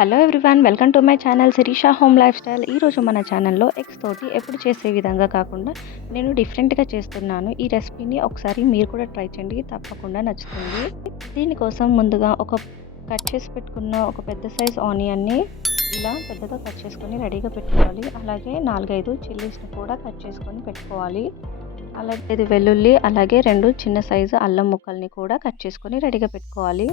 Hello everyone, welcome to my channel Sirisha home lifestyle. ఈరోజు మన ఛానల్లో ఎగ్స్ తోటి ఎప్పుడు చేసే విధంగా కాకుండా నేను డిఫరెంట్గా చేస్తున్నాను. ఈ రెసిపీని ఒకసారి మీరు కూడా ట్రై చేయండి, తప్పకుండా నచ్చుతుంది. దీనికోసం ముందుగా కట్ చేసి పెట్టుకున్న ఒక పెద్ద సైజ్ ఆనియన్ని ఇలా పెద్దగా కట్ చేసుకొని రెడీగా పెట్టుకోవాలి. అలాగే 4-5 చిల్లీస్ని కూడా కట్ చేసుకొని పెట్టుకోవాలి. అలాగే 5 వెల్లుల్లి, అలాగే 2 చిన్న సైజు అల్లం ముక్కల్ని కూడా కట్ చేసుకొని రెడీగా పెట్టుకోవాలి.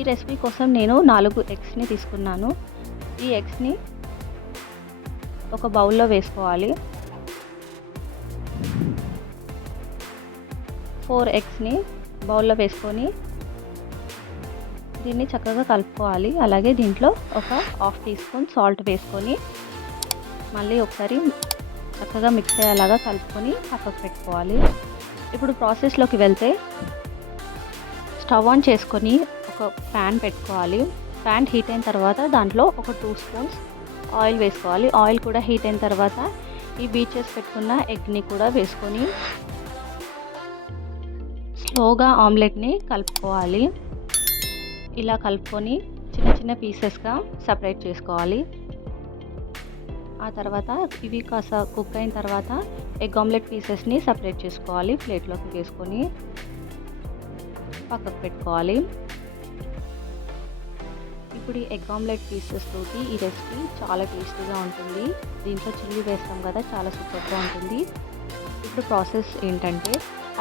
ఈ రెసిపీ కోసం నేను 4 ఎగ్స్ని తీసుకున్నాను. ఈ ఎగ్స్ని ఒక బౌల్లో వేసుకోవాలి. 4 ఎగ్స్ని బౌల్లో వేసుకొని దీన్ని చక్కగా కలుపుకోవాలి. అలాగే దీంట్లో ఒక 1/2 టీ స్పూన్ సాల్ట్ వేసుకొని మళ్ళీ ఒకసారి చక్కగా మిక్స్ అయ్యేలాగా కలుపుకొని పక్కకు పెట్టుకోవాలి. ఇప్పుడు ప్రాసెస్లోకి వెళ్తే స్టవ్ ఆన్ చేసుకొని ఒక ప్యాన్ పెట్టుకోవాలి. ప్యాన్ హీట్ అయిన తర్వాత దాంట్లో ఒక 2 స్పూన్స్ ఆయిల్ వేసుకోవాలి. ఆయిల్ కూడా హీట్ అయిన తర్వాత ఈ బీట్ చేసి పెట్టుకున్న ఎగ్ని కూడా వేసుకొని స్లోగా ఆమ్లెట్ని కలుపుకోవాలి. ఇలా కలుపుకొని చిన్న చిన్న పీసెస్గా సపరేట్ చేసుకోవాలి. ఆ తర్వాత ఇవి కాస్త కుక్ అయిన తర్వాత ఎగ్ ఆమ్లెట్ పీసెస్ని సపరేట్ చేసుకోవాలి. ప్లేట్లోకి వేసుకొని పక్కకు పెట్టుకోవాలి. ఇప్పుడు ఈ ఎగ్ ఆమ్లెట్ పీసెస్ తోటి ఈ రెసిపీ చాలా టేస్టీగా ఉంటుంది. దీంట్లో చిల్లీ వేస్తాం కదా, చాలా సూపర్గా ఉంటుంది. ఇప్పుడు ప్రాసెస్ ఏంటంటే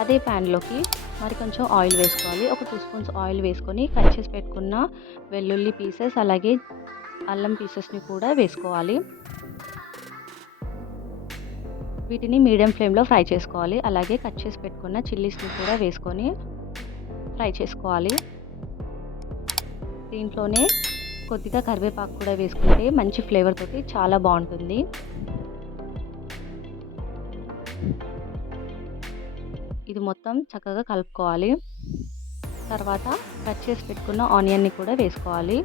అదే ప్యాన్లోకి మరి కొంచెం ఆయిల్ వేసుకోవాలి. ఒక 2 స్పూన్స్ ఆయిల్ వేసుకొని కట్ చేసి పెట్టుకున్న వెల్లుల్లి పీసెస్ అలాగే అల్లం పీసెస్ని కూడా వేసుకోవాలి. వీటిని మీడియం ఫ్లేమ్లో ఫ్రై చేసుకోవాలి. అలాగే కట్ చేసి పెట్టుకున్న చిల్లీస్ని కూడా వేసుకొని ఫ్రై చేసుకోవాలి. దీంట్లోనే కొద్దిగా కరివేపాకు కూడా వేసుకుంటే మంచి ఫ్లేవర్ తోటి చాలా బాగుంటుంది. ఇది మొత్తం చక్కగా కలుపుకోవాలి. తర్వాత కట్ చేసి పెట్టుకున్న ఆనియన్ని కూడా వేసుకోవాలి.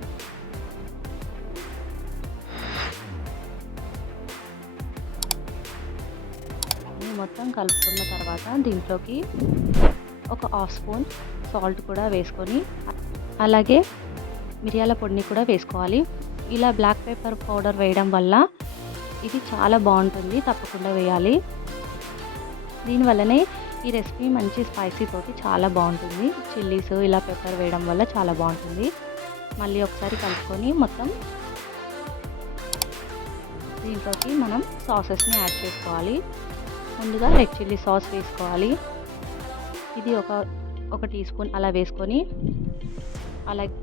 ఇది మొత్తం కలుపుకున్న తర్వాత దీంట్లోకి ఒక 1/2 స్పూన్ సాల్ట్ కూడా వేసుకొని అలాగే మిరియాల పొడిని కూడా వేసుకోవాలి. ఇలా బ్లాక్ పెప్పర్ పౌడర్ వేయడం వల్ల ఇది చాలా బాగుంటుంది, తప్పకుండా వేయాలి. దీనివల్లనే ఈ రెసిపీ మంచి స్పైసీ తోటి చాలా బాగుంటుంది. చిల్లీస్ ఇలా పెప్పర్ వేయడం వల్ల చాలా బాగుంటుంది. మళ్ళీ ఒకసారి కలుపుకొని మొత్తం దీంట్లోకి మనం సాసెస్ని యాడ్ చేసుకోవాలి. ముందుగా రెడ్ చిల్లీ సాస్ వేసుకోవాలి. ఇది ఒక టీ స్పూన్ అలా వేసుకొని అలాగే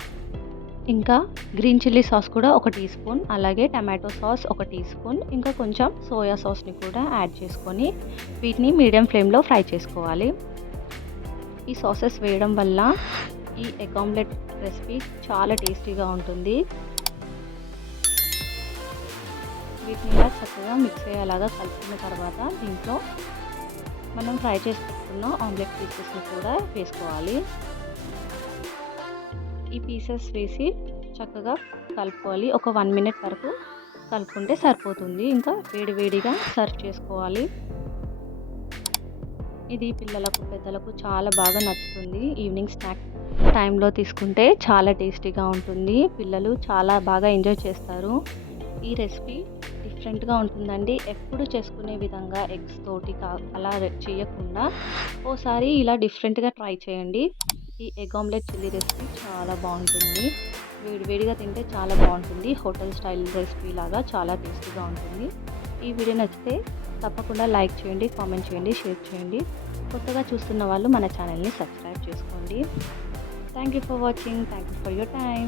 ఇంకా గ్రీన్ చిల్లీ సాస్ కూడా ఒక టీ స్పూన్, అలాగే టమాటో సాస్ ఒక టీ స్పూన్, ఇంకా కొంచెం సోయా సాస్ని కూడా యాడ్ చేసుకొని వీటిని మీడియం ఫ్లేమ్లో ఫ్రై చేసుకోవాలి. ఈ సాసెస్ వేయడం వల్ల ఈ ఎగ్ ఆమ్లెట్ రెసిపీ చాలా టేస్టీగా ఉంటుంది. వీటిని ఇలా చక్కగా మిక్స్ అయ్యేలాగా కలుపుకున్న తర్వాత దీంట్లో మనం ఫ్రై చేసి పెట్టుకున్న ఆమ్లెట్ పీసెస్ని కూడా వేసుకోవాలి. ఈ పీసెస్ వేసి చక్కగా కలుపుకోవాలి. ఒక 1 మినిట్ వరకు కలుపుకుంటే సరిపోతుంది. ఇంకా వేడివేడిగా సర్వ్ చేసుకోవాలి. ఇది పిల్లలకు పెద్దలకు చాలా బాగా నచ్చుతుంది. ఈవినింగ్ స్నాక్ టైంలో తీసుకుంటే చాలా టేస్టీగా ఉంటుంది. పిల్లలు చాలా బాగా ఎంజాయ్ చేస్తారు. ఈ రెసిపీ డిఫరెంట్గా ఉంటుందండి. ఎప్పుడు చేసుకునే విధంగా ఎగ్స్ తోటి అలా చేయకుండా ఓసారి ఇలా డిఫరెంట్గా ట్రై చేయండి. ఈ ఎగ్ ఆమ్లెట్ చిల్లీ రెసిపీ చాలా బాగుంటుంది. వేడివేడిగా తింటే చాలా బాగుంటుంది. హోటల్ స్టైల్ రెసిపీ లాగా చాలా టేస్టీగా ఉంటుంది. ఈ వీడియో నచ్చితే తప్పకుండా లైక్ చేయండి, కామెంట్ చేయండి, షేర్ చేయండి. కొత్తగా చూస్తున్న వాళ్ళు మన ఛానల్ని సబ్స్క్రైబ్ చేసుకోండి. Thank you for watching. Thank you for your time.